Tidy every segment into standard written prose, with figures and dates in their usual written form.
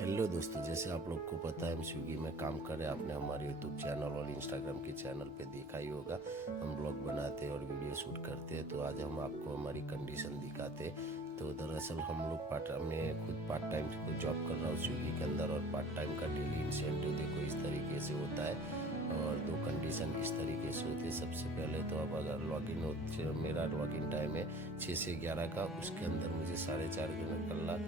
Hello दोस्तों, जैसे आप लोग को पता है हम स्विगी में काम कर रहे हैं। आपने हमारे यूट्यूब चैनल और इंस्टाग्राम के चैनल पे देखा ही होगा, हम ब्लॉग बनाते हैं और वीडियो शूट करते हैं। तो आज हम आपको हमारी कंडीशन दिखाते हैं। तो दरअसल हम लोग मैं खुद पार्ट टाइम जॉब कर रहा हूँ स्विगी के अंदर, और पार्ट टाइम का डेली इंसेंटिव देखो इस तरीके से होता है। और दो कंडीशन इस तरीके से होती है। सबसे पहले तो अब अगर लॉगिन हो, मेरा लॉगिन टाइम है 6 से 11 का, उसके अंदर मुझे 4:30 निकलना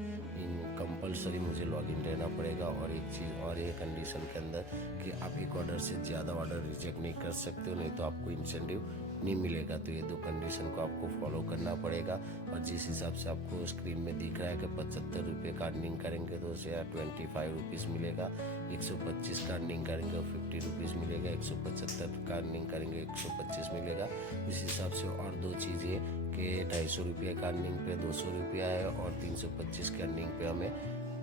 कंपलसरी मुझे लॉगिन रहना पड़ेगा। और एक चीज़ और ये कंडीशन के अंदर कि आप एक ऑर्डर से ज़्यादा ऑर्डर रिजेक्ट नहीं कर सकते हो, नहीं तो आपको इंसेंटिव नहीं मिलेगा। तो ये दो कंडीशन को आपको फॉलो करना पड़ेगा। और जिस हिसाब से आपको स्क्रीन में दिख रहा है कि 75 रुपये का अर्निंग करेंगे तो उसे 25 रुपीज़ मिलेगा, 125 का अर्निंग करेंगे तो 50 रुपीज़ मिलेगा, 175 का अर्निंग करेंगे 125 मिलेगा। उस हिसाब से और दो चीज़ें कि 250 रुपये का अर्निंग पे 200 रुपया है, और 325 के अर्निंग पे हमें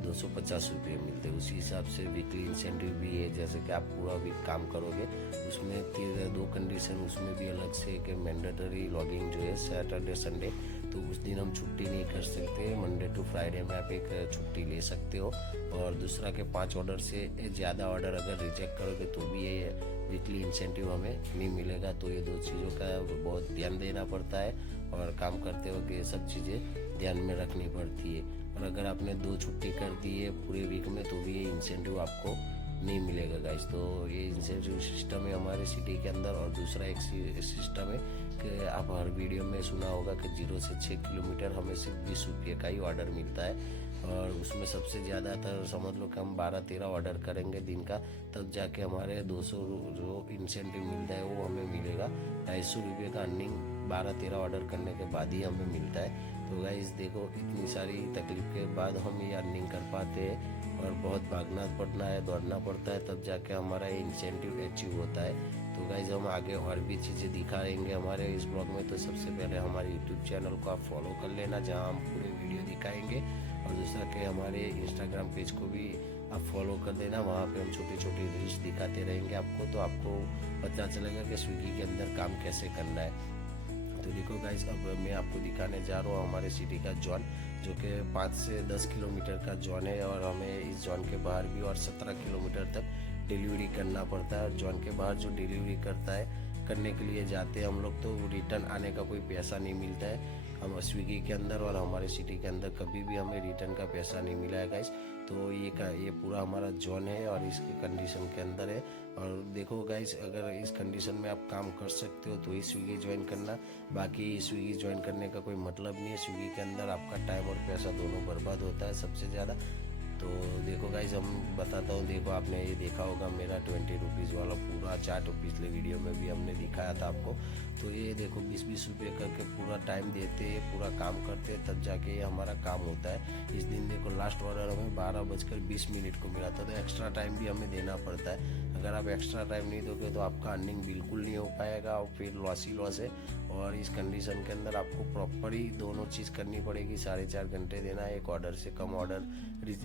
250 रुपये मिलते हैं। उसी हिसाब से वीकली इंसेंटिव भी है, जैसे कि आप पूरा वीक काम करोगे उसमें दो कंडीशन उसमें भी अलग से कि मैंडेटरी लॉगिंग जो है सैटरडे संडे, तो उस दिन हम छुट्टी नहीं कर सकते। मंडे टू फ्राइडे में आप एक छुट्टी ले सकते हो। और दूसरा के 5 ऑर्डर से ज़्यादा ऑर्डर अगर रिजेक्ट करोगे तो भी ये वीकली इंसेंटिव हमें नहीं मिलेगा। तो ये दो चीज़ों का बहुत ध्यान देना पड़ता है, और काम करते वक्त ये सब चीज़ें ध्यान में रखनी पड़ती है। और अगर आपने 2 छुट्टी कर दी है पूरे वीक में तो भी ये इंसेंटिव आपको नहीं मिलेगा गाइस। तो ये इंसेंटिव सिस्टम है हमारे सिटी के अंदर। और दूसरा एक सिस्टम है कि आप हर वीडियो में सुना होगा कि 0 से 6 किलोमीटर हमें सिर्फ 20 रुपये का ही ऑर्डर मिलता है। और उसमें सबसे ज़्यादातर समझ लो कि हम 12-13 ऑर्डर करेंगे दिन का, तब जाके हमारे 200 जो इंसेंटिव मिलता है वो हमें मिलेगा। 250 रुपये का अर्निंग 12-13 ऑर्डर करने के बाद ही हमें मिलता है। तो गाइस देखो, इतनी सारी तकलीफ के बाद हम ये अर्निंग कर पाते हैं, और बहुत भागना पड़ना है, दौड़ना पड़ता है, तब जाके हमारा ये इंसेंटिव अचीव होता है। तो गाइस हम आगे और भी चीज़ें दिखाएंगे हमारे इस ब्लॉग में। तो सबसे पहले हमारे यूट्यूब चैनल को आप फॉलो कर लेना, जहां हम पूरे वीडियो दिखाएंगे। और दूसरा कि हमारे इंस्टाग्राम पेज को भी आप फॉलो कर देना, वहाँ पे हम छोटी छोटी रील्स दिखाते रहेंगे आपको, तो आपको पता चलेगा कि स्विगी के अंदर काम कैसे करना है। तो देखो गाइस, अब मैं आपको दिखाने जा रहा हूँ हमारे सिटी का जोन, जो कि 5 से 10 किलोमीटर का जोन है। और हमें इस जोन के बाहर भी और 17 किलोमीटर तक डिलीवरी करना पड़ता है। और जोन के बाहर जो डिलीवरी करने के लिए जाते हैं हम लोग, तो रिटर्न आने का कोई पैसा नहीं मिलता है। हम स्विगी के अंदर और हमारे सिटी के अंदर कभी भी हमें रिटर्न का पैसा नहीं मिला है गाइस। तो ये पूरा हमारा जोन है और इसकी कंडीशन के अंदर है। और देखो गाइस, अगर इस कंडीशन में आप काम कर सकते हो तो ही स्विगी ज्वाइन करना, बाकी स्विगी ज्वाइन करने का कोई मतलब नहीं है। स्विगी के अंदर आपका टाइम और पैसा दोनों बर्बाद होता है सबसे ज़्यादा। तो देखो गाइज, हम बताता हूँ। देखो, आपने ये देखा होगा मेरा 20 रुपीज़ वाला पूरा चार्ट, पिछले वीडियो में भी हमने दिखाया था आपको। तो ये देखो 20-20 रुपये करके पूरा टाइम देते हैं, पूरा काम करते हैं, तब जाके ये हमारा काम होता है। इस दिन देखो लास्ट ऑर्डर हमें 12:20 को मिला था, तो एक्स्ट्रा टाइम भी हमें देना पड़ता है। अगर आप एक्स्ट्रा टाइम नहीं दोगे तो आपका अर्निंग बिल्कुल नहीं हो पाएगा, और फिर लॉस ही लॉस है। और इस कंडीशन के अंदर आपको प्रॉपर ही दोनों चीज़ करनी पड़ेगी। 4.5 घंटे देना है, एक ऑर्डर से कम ऑर्डर,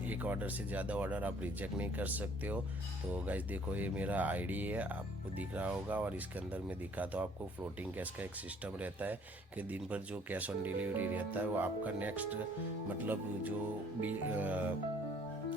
एक ऑर्डर से ज़्यादा ऑर्डर आप रिजेक्ट नहीं कर सकते हो। तो गाइस देखो, ये मेरा आईडी है, आपको दिख रहा होगा। और इसके अंदर मैं दिखाता हूँ आपको, फ्लोटिंग कैश का एक सिस्टम रहता है कि दिन भर जो कैश ऑन डिलीवरी रहता है वो आपका नेक्स्ट मतलब जो भी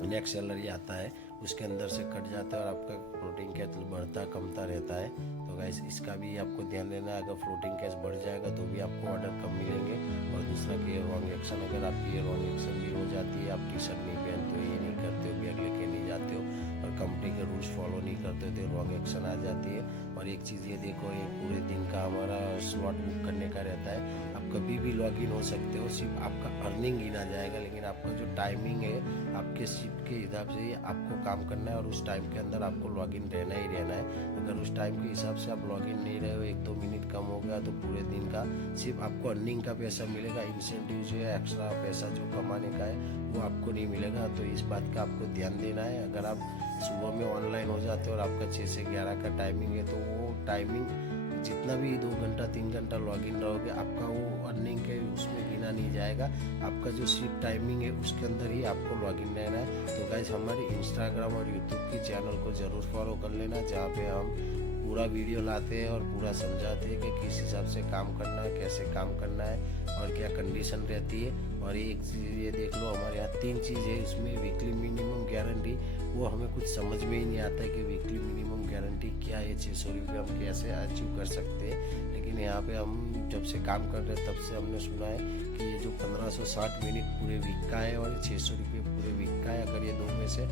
नेक्स्ट सैलरी आता है उसके अंदर से कट जाता है, और आपका फ्लोटिंग कैश बढ़ता कमता रहता है। तो गाइस इसका भी आपको ध्यान देना है। अगर फ्लोटिंग कैश बढ़ जाएगा तो भी आपको ऑर्डर कम मिलेंगे। और दूसरा कि ये रॉन्ग एक्शन, अगर आपकी ये रॉन्ग एक्शन भी हो जाती है, आप टी शर्ट नहीं पहनते हो, ये नहीं करते हो, बैग लेके नहीं जाते हो, और कंपनी के रूल्स फॉलो नहीं करते हो, तो रॉन्ग एक्शन आ जाती है। और एक चीज़ ये देखो, ये पूरे दिन का हमारा स्लॉट बुक करने का रहता है। आप कभी भी लॉग इन हो सकते हो, सिर्फ आपका अर्निंग गिना जाएगा, लेकिन आपका जो टाइमिंग है आपके शिफ्ट के हिसाब से आपको काम करना है, और उस टाइम के अंदर आपको लॉगिन रहना ही रहना है। अगर उस टाइम के हिसाब से आप लॉगिन नहीं रहे हो, 1-2 मिनट कम हो गया, तो पूरे दिन का सिर्फ आपको अर्निंग का पैसा मिलेगा। इंसेंटिव जो है, एक्स्ट्रा पैसा जो कमाने का है, वो आपको नहीं मिलेगा। तो इस बात का आपको ध्यान देना है। अगर आप सुबह में ऑनलाइन हो जाते हो और आपका 6 से 11 का टाइमिंग है, तो वो टाइमिंग जितना भी 2 घंटा 3 घंटा लॉगिन रहोगे, आपका वो अर्निंग के उसमें गिना नहीं जाएगा। आपका जो शिफ्ट टाइमिंग है उसके अंदर ही आपको लॉगिन रहना है। तो गाइस, हमारे इंस्टाग्राम और यूट्यूब की चैनल को ज़रूर फॉलो कर लेना, जहाँ पे हम पूरा वीडियो लाते हैं और पूरा समझाते हैं कि किस हिसाब से काम करना है, कैसे काम करना है, और क्या कंडीशन रहती है। और एक चीज़ ये देख लो, हमारे यहाँ 3 चीज़ है, इसमें वीकली मिनिमम 11 गारंटी, वो हमें कुछ समझ में ही नहीं आता है कि वीकली मिनिमम गारंटी क्या है, 600 रुपये हम कैसे अचीव कर सकते हैं। लेकिन यहाँ पे हम जब से काम कर रहे हैं तब से हमने सुना है कि ये जो 1560 मिनट पूरे वीक का है और 600 रुपये पूरे वीक का है, अगर ये दो में से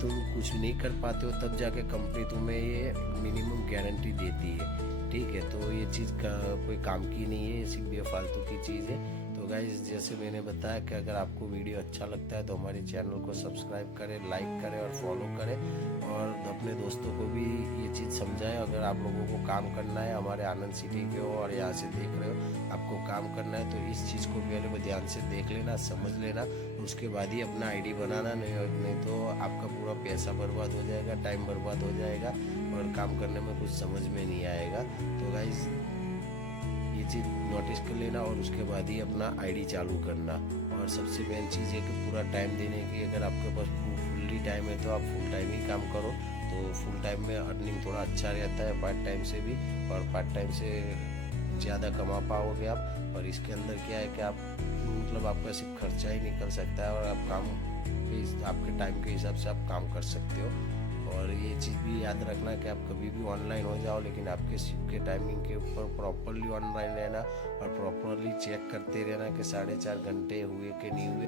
तुम कुछ नहीं कर पाते हो तब जाके कंपनी तुम्हें ये मिनिमम गारंटी देती है। ठीक है, तो ये चीज़ का कोई काम की नहीं है, सिर्फ बेफालतू की चीज़ है। तो गाइस, जैसे मैंने बताया कि अगर आपको वीडियो अच्छा लगता है तो हमारे चैनल को सब्सक्राइब करें, लाइक करें और फॉलो करें, और अपने दोस्तों को भी ये चीज़ समझाएं। अगर आप लोगों को काम करना है, हमारे आनंद सिटी के हो और यहाँ से देख रहे हो, आपको काम करना है तो इस चीज़ को पहले ध्यान से देख लेना, समझ लेना, उसके बाद ही अपना आईडी बनाना। नहीं तो आपका पूरा पैसा बर्बाद हो जाएगा, टाइम बर्बाद हो जाएगा और काम करने में कुछ समझ में नहीं आएगा। तो गाइस, ये चीज़ नोटिस कर लेना और उसके बाद ही अपना आईडी चालू करना। और सबसे मेन चीज़ है कि पूरा टाइम देने की, अगर आपके पास फुल्ली टाइम है तो आप फुल टाइम ही काम करो, तो फुल टाइम में अर्निंग थोड़ा अच्छा रहता है पार्ट टाइम से भी, और पार्ट टाइम से ज़्यादा कमा पाओगे आप। और इसके अंदर क्या है कि आप मतलब आपका सिर्फ खर्चा ही निकल सकता है और आप काम आपके टाइम के हिसाब से आप काम कर सकते हो। और ये चीज़ भी याद रखना कि आप कभी भी ऑनलाइन हो जाओ, लेकिन आपके शिफ्ट के टाइमिंग के ऊपर प्रॉपरली ऑनलाइन रहना और प्रॉपरली चेक करते रहना कि 4.5 घंटे हुए कि नहीं हुए।